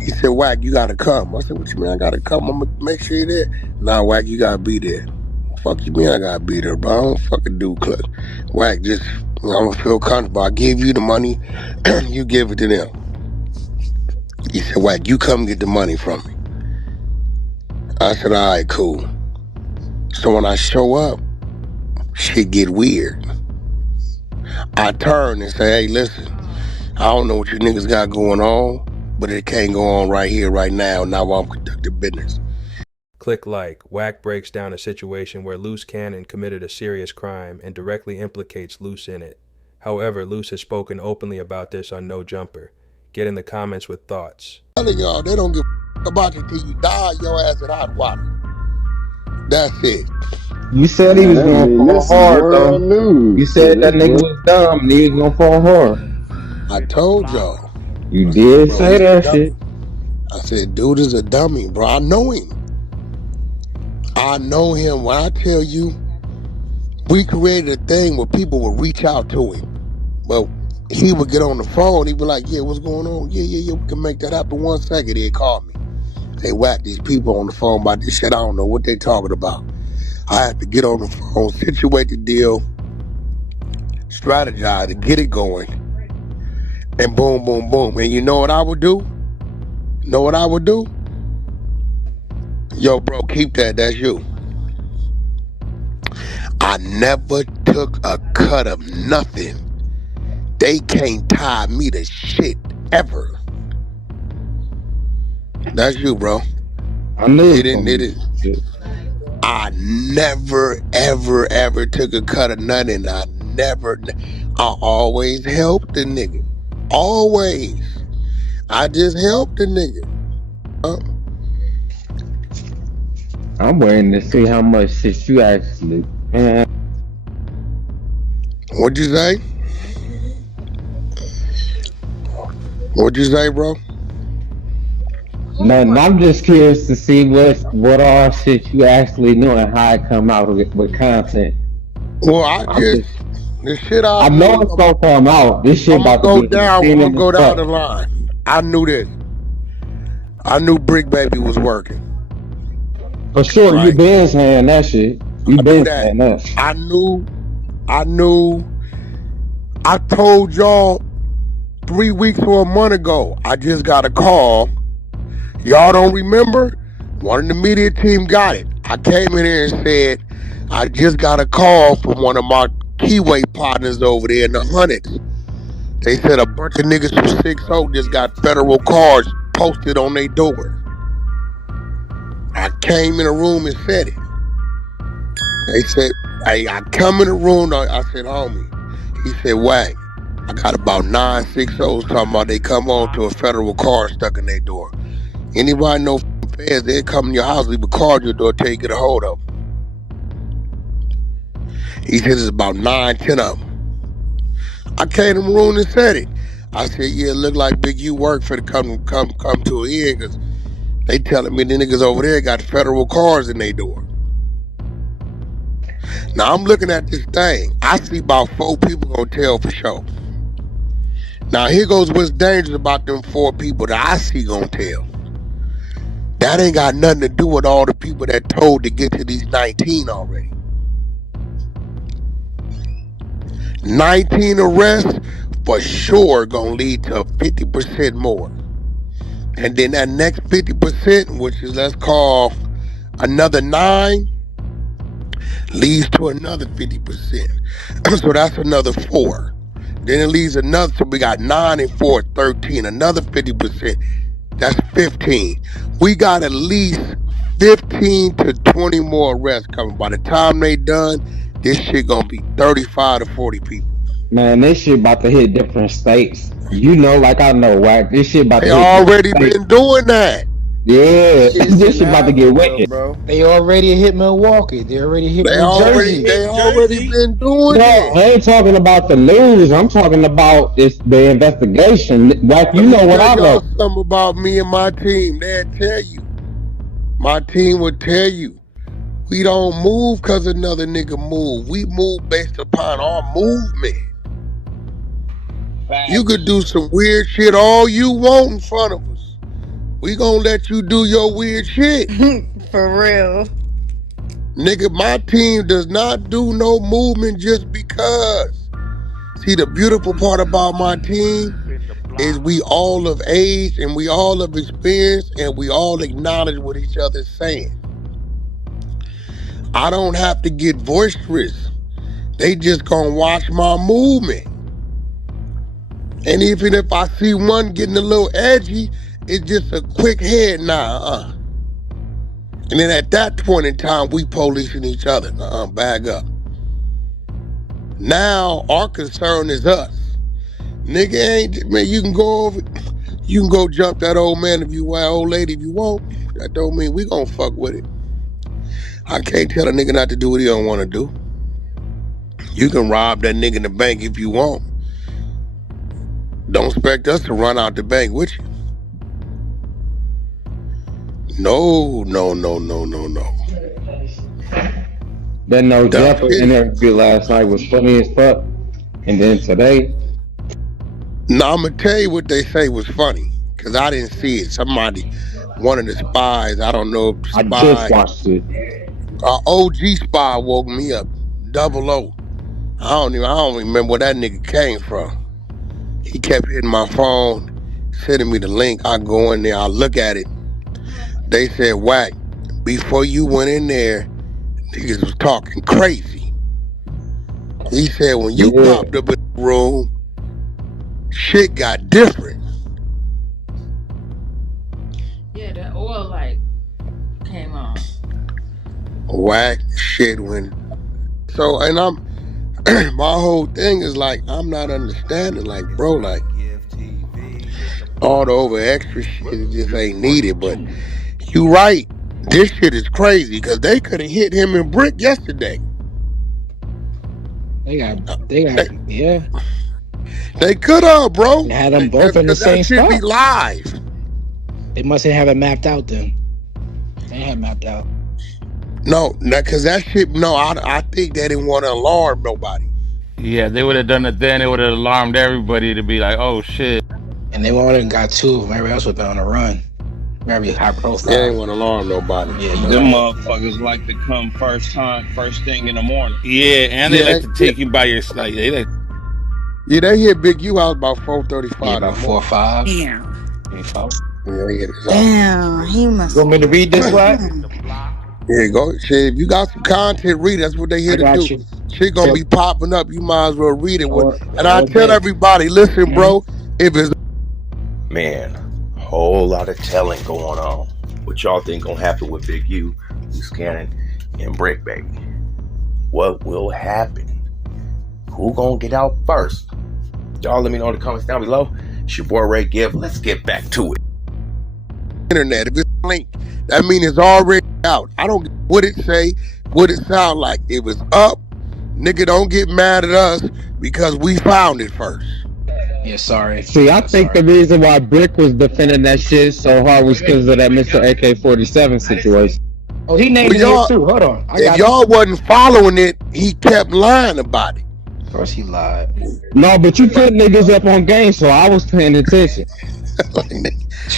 He said, Wack, you gotta come. I said, what you mean I gotta come? I'm gonna make sure you're there. Nah, Wack, you gotta be there. Fuck you mean I gotta be there, bro? I don't fucking do club. Wack, just, I'm gonna feel comfortable. I give you the money, you give it to them. He said, Wack, you come get the money from me. I said, all right, cool. So when I show up, shit get weird. I turn and say, hey, listen, I don't know what you niggas got going on, but it can't go on right here, right now. Now I'm conducting business. Click like. Wack breaks down a situation where Luce Cannon committed a serious crime and directly implicates Luce in it. However, Luce has spoken openly about this on No Jumper. Get in the comments with thoughts. I'm telling y'all, they don't give a about you till you die your ass in hot water. That's it. You said he was gonna fall hard, though. You said that nigga was dumb and he was gonna fall hard. I told y'all. You did say that shit. I said, dude is a dummy, bro. I know him. I know him. When I tell you, we created a thing where people would reach out to him. But he would get on the phone. He'd be like, yeah, what's going on? Yeah, we can make that happen 1 second. He'd call me. Hey, Wack, these people on the phone about this shit. I don't know what they talking about. I have to get on the phone, situate the deal, strategize to get it going. And boom, boom, boom. And you know what I would do? Know what I would do? Yo, bro, keep that. That's you. I never took a cut of nothing. They can't tie me to shit ever. That's you, bro. I knew it didn't. I never, ever took a cut of nothing. I always helped the nigga. Always. I just helped the nigga. I'm waiting to see how much shit you actually. What'd you say? What'd you say, bro? Nothing. I'm just curious to see what all shit you actually know and how it come out with content. Well, the shit I know it's gonna come out. This shit about to be down. I'm gonna go down the line. I knew this. I knew Brick Baby was working. For sure, right. You been saying that shit. You been saying that. I knew. I told y'all 3 weeks or a month ago. I just got a call. Y'all don't remember? One of the media team got it. I came in here and said, I just got a call from one of my keyway partners over there in the hundreds. They said a bunch of niggas from 6-0 just got federal cards posted on their door. I came in the room and said it. They said, hey, I come in the room, I said, homie. He said, Wack, I got about 9 6-0s talking about they come on to a federal card stuck in their door. Anybody know feds, they'll come in your house, leave a card at your door, till you get a hold of them. He said it's about 9, 10 of them. I came in the room and said it. I said, yeah, it look like Big U work for the come to an end, because they telling me the niggas over there got federal cards in their door. Now I'm looking at this thing. I see about 4 people gonna tell for sure. Now here goes what's dangerous about them 4 people that I see gonna tell. That ain't got nothing to do with all the people that told to get to these 19 already. 19 arrests for sure gonna lead to 50% more. And then that next 50%, which is let's call another 9, leads to another 50%. So that's another 4. Then it leaves another, so we got 9 and 4, 13, another 50%. That's 15. We got at least 15 to 20 more arrests coming. By the time they done, this shit gonna be 35 to 40 people. Man, this shit about to hit different states. You know, like I know, Wack. This shit about to hit already been doing that. Yeah, this shit about to get wicked, bro. They already hit Milwaukee. They already hit New Jersey. They already been doing it. I ain't talking about the news. I'm talking about the investigation. Wack, you know what I know. Something about me and my team. They'll tell you. My team would tell you. We don't move because another nigga move. We move based upon our movement. You could do some weird shit all you want in front of us. We gonna let you do your weird shit. For real. Nigga, my team does not do no movement just because. See, the beautiful part about my team is we all of age and we all of experience and we all acknowledge what each other's saying. I don't have to get boisterous. They just gonna watch my movement. And even if I see one getting a little edgy, it's just a quick head nod. And then at that point in time, we policing each other. Bag up. Now our concern is us. Nigga ain't, man, you can go jump that old man if you want, old lady if you want. That don't mean we gonna fuck with it. I can't tell a nigga not to do what he don't want to do. You can rob that nigga in the bank if you want. Don't expect us to run out the bank with you. No. That No Jumper interview last night was funny as fuck. And then today. Now I'm gonna tell you what they say was funny, cause I didn't see it. Somebody, one of the spies, I don't know if the spy. I just watched it. OG spy woke me up. 00. I don't remember where that nigga came from. He kept hitting my phone, sending me the link. I go in there, I look at it. They said, Wack, before you went in there, niggas was talking crazy. He said, when you popped up in the room, shit got different. Yeah, the oil light came on. Wack shit when. So, and my whole thing is like, I'm not understanding, like, bro, like, all the over extra shit just ain't needed. But you right, this shit is crazy because they could have hit him in brick yesterday. They got, yeah. They could have, bro. They had them both in the same spot. That should be live. They mustn't have it mapped out then. They had mapped out. No, because that shit, no, I think they didn't want to alarm nobody. Yeah, they would have done it then. It would have alarmed everybody to be like, oh, shit. And they would have got two of them. Everybody else would have been on the run. Very high profile. They didn't want to alarm nobody. Yeah, them motherfuckers like to come first thing in the morning. Yeah, and they like to take you by your, like, yeah, they hit Big U out about 4:35. Yeah, about 4 or 5. Yeah. Damn, he must. You want me to read this, Wack? Yeah, go. Shit, if you got some content, read. That's what they here to do. You. Shit gonna be popping up. You might as well read it. And I tell everybody, listen, bro, if it's... Man, whole lot of telling going on. What y'all think gonna happen with Big U, Luce Cannon, and Brick, baby? What will happen? Who gonna get out first? Y'all let me know in the comments down below. It's your boy Ray Gibb. Let's get back to it. Internet, if it's linked, that means it's already out. I don't get what it say, what it sound like. It was up. Nigga, don't get mad at us because we found it first. Yeah, sorry. See, I think the reason why Brick was defending that shit so hard was because of that Mr. AK-47 situation. Oh, he named it too. Hold on. If y'all wasn't following it, he kept lying about it. Of course he lied. No, but you put niggas up on game, so I was paying attention.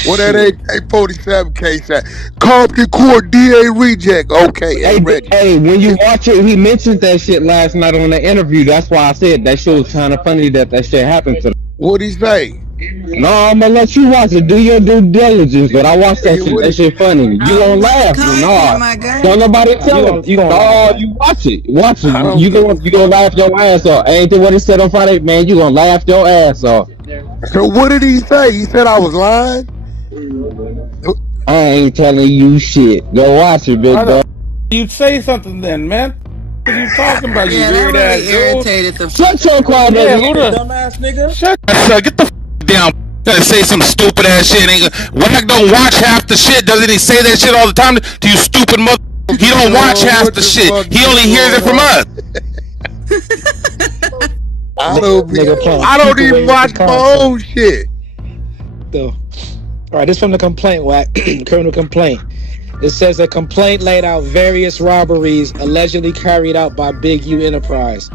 What that AK-47 case at? Compton Court DA reject. Okay, hey, when you watch it, he mentioned that shit last night on the interview. That's why I said that shit was kind of funny that shit happened to them. What'd he say? No, I'm gonna let you watch it. Do your due diligence. But I watched that shit. That shit funny. You gonna laugh? No, don't nobody tell him. You watch it. Watch it. You gonna laugh your ass off. Ain't that what he said on Friday? Man, you gonna laugh your ass off. So what did he say? He said I was lying? I ain't telling you shit. Go watch it, big dog. You say something then, man. What you talking about? You weird ass dude. Irritated the Shut your crowd up, dumbass nigga. Shut get the down. Gotta say some stupid ass shit. Wack don't watch half the shit. Doesn't he say that shit all the time to you stupid mother? He don't watch half the shit. He only hears it from us. I don't even watch my own shit. All right, this from the complaint, Wack. Criminal complaint. It says a complaint laid out various robberies allegedly carried out by Big U Enterprise,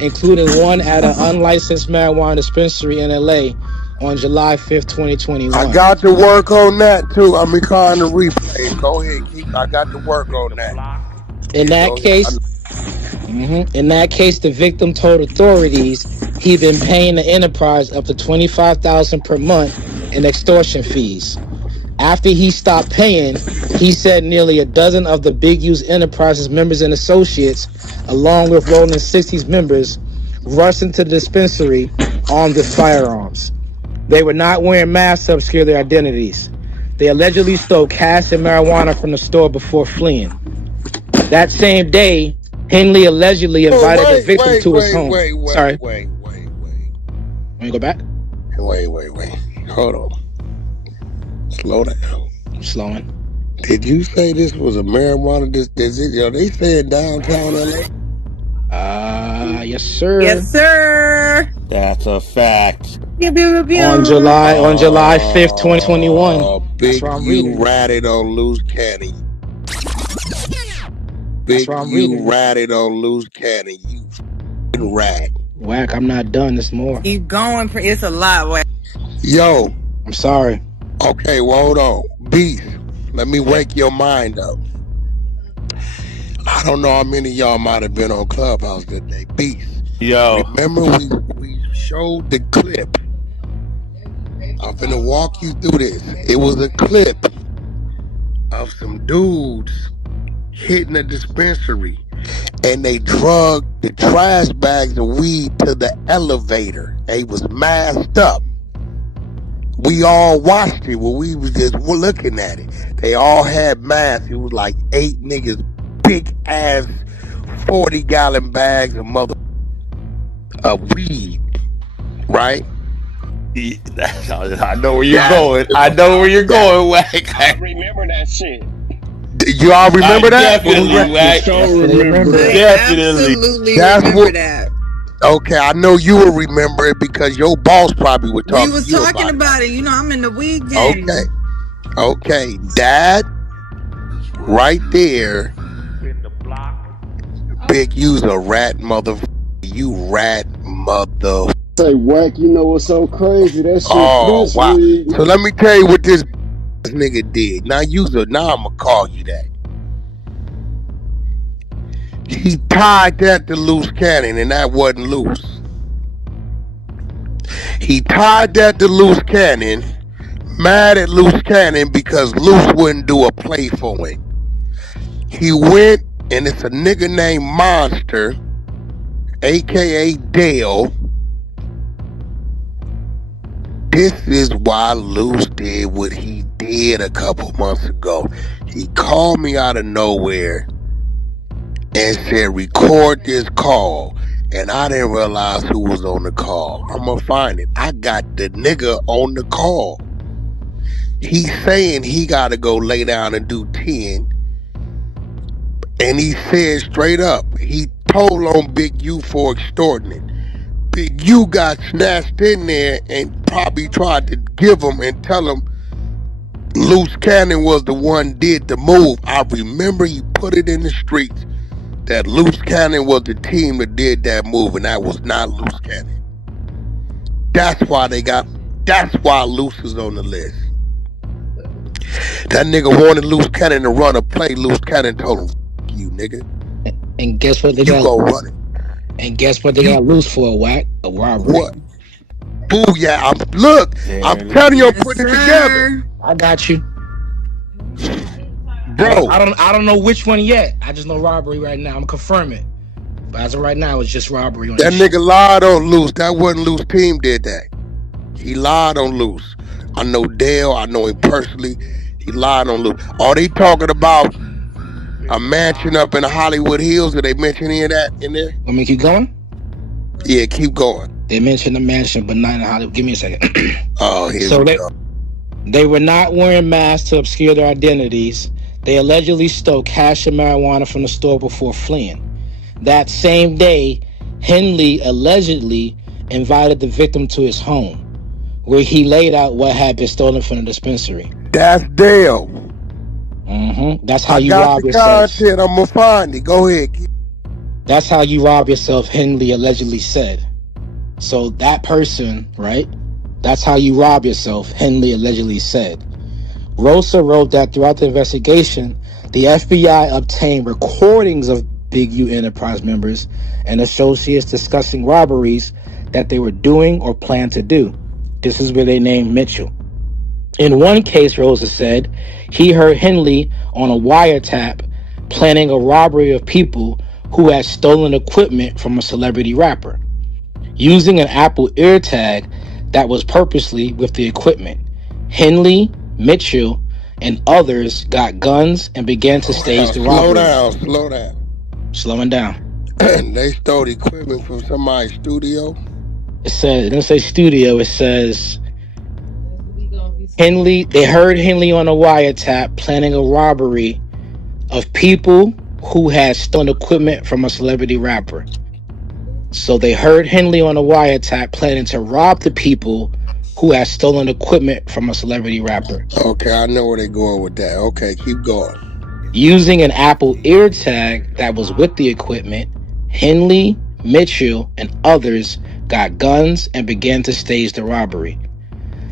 including one at an unlicensed marijuana dispensary in LA on July 5th, 2021. I got to work on that too. I'm recording the replay. Go ahead, I got to work on that. In that case, the victim told authorities he'd been paying the enterprise up to $25,000 per month in extortion fees. After he stopped paying, he said nearly a dozen of the Big U's Enterprises members and associates, along with Rolling 60s members, rushed into the dispensary armed with firearms. They were not wearing masks to obscure their identities. They allegedly stole cash and marijuana from the store before fleeing. That same day, Henley allegedly invited the victim to his home. Sorry. Wait. Let me go back. Wait. Hold on. Slow down. I'm slowing. Did you say this was a marijuana? Are they saying downtown LA? Yes, sir. Yes, sir. That's a fact. On July 5th, 2021. Big U ratted on Luce Cannon. Big U ratted on Luce Cannon. You rat. Wack, I'm not done. There's more. Keep going. It's a lot, Wack. Yo. I'm sorry. Okay, well, hold on. Beast, let me wake your mind up. I don't know how many of y'all might have been on Clubhouse today. Beast. Yo. Remember we showed the clip. I'm finna walk you through this. It was a clip of some dudes hitting a dispensary and they drug the trash bags of weed to the elevator. They was masked up. We all watched it when we was just looking at it. They all had masks. It was like 8 niggas, big ass 40-gallon bags of weed, right? I know where you're going. I know where you're going, Wack. I remember that shit. You all remember that? Definitely, Wack. Definitely. Absolutely remember that. Okay, I know you will remember it because your boss probably would talk to you about it. We was talking about it. You know, I'm in the weed game. Okay. Dad, right there. Big U's a rat mother. You rat mother. Say, Wack, you know what's so crazy? That shit. Oh, wow. So let me tell you what this nigga did. Now I'm gonna call you that. He tied that to Luce Cannon, and that wasn't Luce. He tied that to Luce Cannon, mad at Luce Cannon because Luce wouldn't do a play for him. He went, and it's a nigga named Monster, aka Dale. This is why Luce did what he did a couple months ago. He called me out of nowhere and said, record this call. And I didn't realize who was on the call. I'm gonna find it. I got the nigga on the call. He's saying he gotta go lay down and do 10. And he said straight up, he told on Big U for extorting it. Big U got snatched in there and probably tried to give him and tell him Luce Cannon was the one did the move. I remember he put it in the streets that Luce Cannon was the team that did that move, and that was not Luce Cannon. That's why Luce is on the list. That nigga wanted Luce Cannon to run a play. Luce Cannon told him, F you, nigga. And guess what they you got? Go run it. And guess what they got Luce for, Wack? A robbery. What? Booyah. I'm telling you, I'm putting it together. I got you. Bro. I don't know which one yet. I just know robbery right now. I'm confirming. But as of right now, it's just robbery. That nigga lied on Luce. That wasn't Luce team did that. He lied on Luce. I know Dale. I know him personally. He lied on Luce. Are they talking about a mansion up in the Hollywood Hills? Did they mention any of that in there? Want me to keep going? Yeah, keep going. They mentioned the mansion, but not in Hollywood. Give me a second. Here we go. They were not wearing masks to obscure their identities. They allegedly stole cash and marijuana from the store before fleeing. That same day, Henley allegedly invited the victim to his home, where he laid out what had been stolen from the dispensary. That's Dale. That's how you rob yourself. I'm gonna find it. Go ahead. That's how you rob yourself, Henley allegedly said. So that person, right, That's how you rob yourself, Henley allegedly said. Rosa wrote that throughout the investigation, the FBI obtained recordings of Big U Enterprise members and associates discussing robberies that they were doing or planned to do. This is where they named Mitchell. In one case, Rosa said, he heard Henley on a wiretap planning a robbery of people who had stolen equipment from a celebrity rapper. Using an Apple AirTag that was purposely with the equipment, Henley, Mitchell, and others got guns and began to stage the robbery. Slow down. Slowing down. They stole equipment from somebody's studio? It doesn't say studio, it says Henley, they heard Henley on a wiretap planning a robbery of people who had stolen equipment from a celebrity rapper. So they heard Henley on a wiretap planning to rob the people who had stolen equipment from a celebrity rapper. Okay, I know where they're going with that. Okay, keep going. Using an Apple AirTag that was with the equipment, Henley, Mitchell, and others got guns and began to stage the robbery.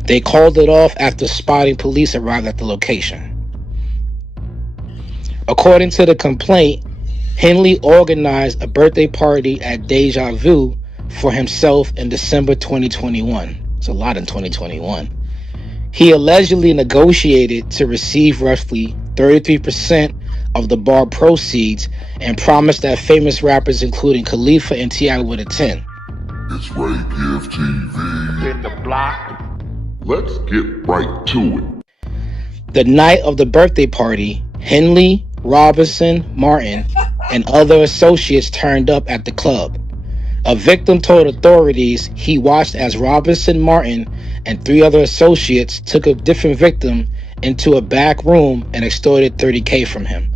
They called it off after spotting police arrived at the location. According to the complaint, Henley organized a birthday party at Deja Vu for himself in December 2021. It's a lot in 2021. He allegedly negotiated to receive roughly 33% of the bar proceeds and promised that famous rappers including Khalifa and T.I. would attend. It's Ray Give TV. In the block. Let's get right to it. The night of the birthday party, Henley, Robinson, Martin, and other associates turned up at the club. A victim told authorities he watched as Robinson, Martin, and 3 other associates took a different victim into a back room and extorted $30K from him.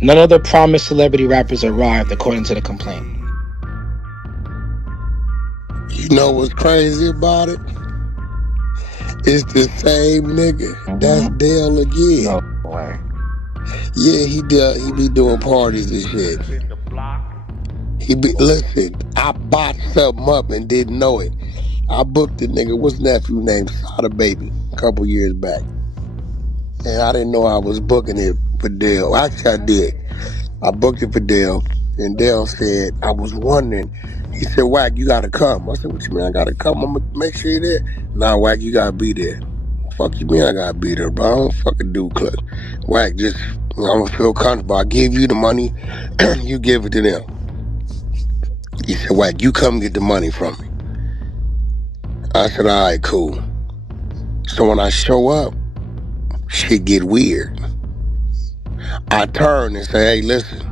None of the promised celebrity rappers arrived, according to the complaint. You know what's crazy about it? It's the same nigga. Mm-hmm. That's Dale again. No way. Yeah, he be doing parties and shit. Listen, I botched something up and didn't know it. I booked a nigga, what's nephew named Sada Baby, a couple years back. And I didn't know I was booking it for Dale. Actually, I did. I booked it for Dale, and Dale said, I was wondering. He said, Wack, you gotta come. I said, what you mean I gotta come? I'm gonna make sure you're there. Nah, Wack, you gotta be there. Fuck you mean I gotta be there, bro? I don't fucking do club. Wack, just, I'm gonna feel comfortable. I give you the money, you give it to them. He said, Wack, you come get the money from me. I said, all right, cool. So when I show up, shit get weird. I turn and say, hey, listen,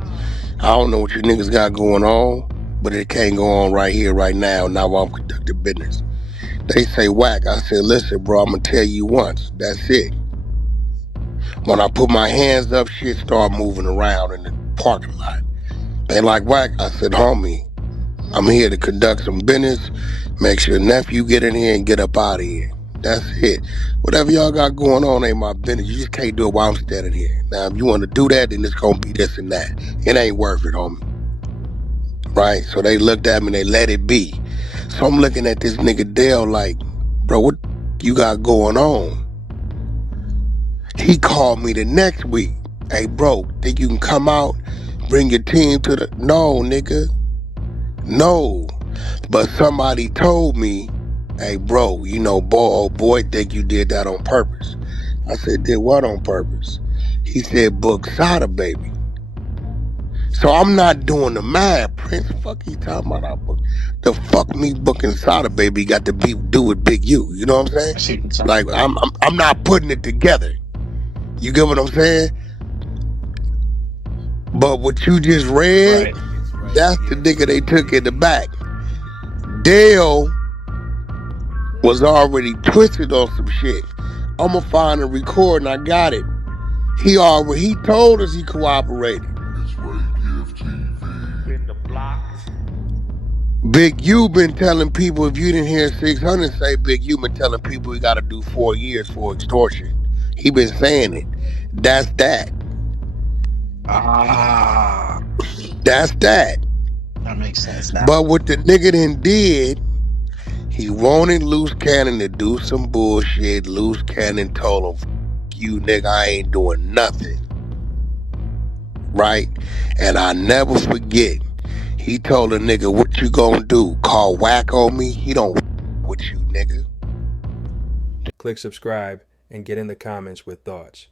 I don't know what you niggas got going on, but it can't go on right here, right now, now I'm conducting business. They say, Wack. I said, listen, bro, I'm gonna tell you once. That's it. When I put my hands up, shit start moving around in the parking lot. They like, Wack. I said, homie, I'm here to conduct some business, make sure nephew get in here and get up out of here. That's it. Whatever y'all got going on ain't my business. You just can't do it while I'm standing here. Now, if you want to do that, then it's gonna be this and that. It ain't worth it, homie. Right? So they looked at me and they let it be. So I'm looking at this nigga Dale like, bro, what you got going on? He called me the next week. Hey, bro, think you can come out, bring your team to the... No, nigga. No. But somebody told me, hey, bro, you know, boy, think you did that on purpose. I said, did what on purpose? He said, book Sada Baby. So I'm not doing the math, Prince. Fuck you talking about? I book. The fuck me booking Sada Baby got to do with Big U. You know what I'm saying? Like I'm not putting it together. You get what I'm saying? But what you just read, that's the nigga they took in the back. Dale was already twisted on some shit. I'ma find a recording. I got it. He told us he cooperated. Big U been telling people, if you didn't hear 600 say, Big U been telling people he got to do 4 years for extortion. He been saying it. That's that. That's that. That makes sense now. But what the nigga then did, He wanted Luce Cannon to do some bullshit. Luce Cannon told him, you nigga, I ain't doing nothing. Right? And I never forget, he told a nigga, what you gonna do? Call Wack on me? He don't with you, nigga. Click subscribe and get in the comments with thoughts.